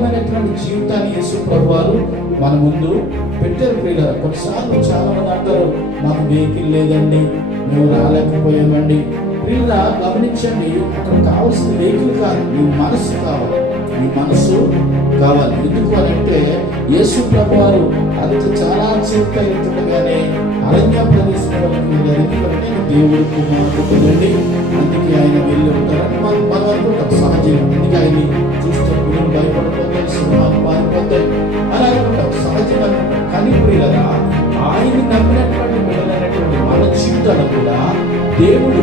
ఉన్నతమైనటువంటి జీవితాన్ని యేసు ప్రభువారు మన ముందు పెట్టారు. ప్రియులారా, కొన్నిసార్లు చాలా మంది అంటారు, మాకు వెహికల్ లేదండి, మేము రాలేకపోయామండి. ప్రియులారా, గమనించండి, అక్కడ కావాల్సిన వెహికల్ కాదు, మీ మనసు కావాలి. మీ మనసు కావాలి. ఎందుకు అంటే యేసు ప్రభువారు అంత చాలా చీకటిగానే అరణ్య ప్రదేశంలోకి వెళ్ళారని దేవుడు కుమారుడు, అందుకే ఆయన వెళ్ళి ఉంటారని మనం అనుకుంటాం సహజం. అందుకే ఆయన్ని చూస్తే పురుగు భయపడిపోతాయి, సింహాలు పారిపోతాయి అని అనుకుంటాం, సహజంగా అనుకుంటాం. కానీ ప్రియులారా, ఆయన్ని నమ్మినటువంటి బిడ్డలైనటువంటి మన జీవితాలు కూడా దేవుడు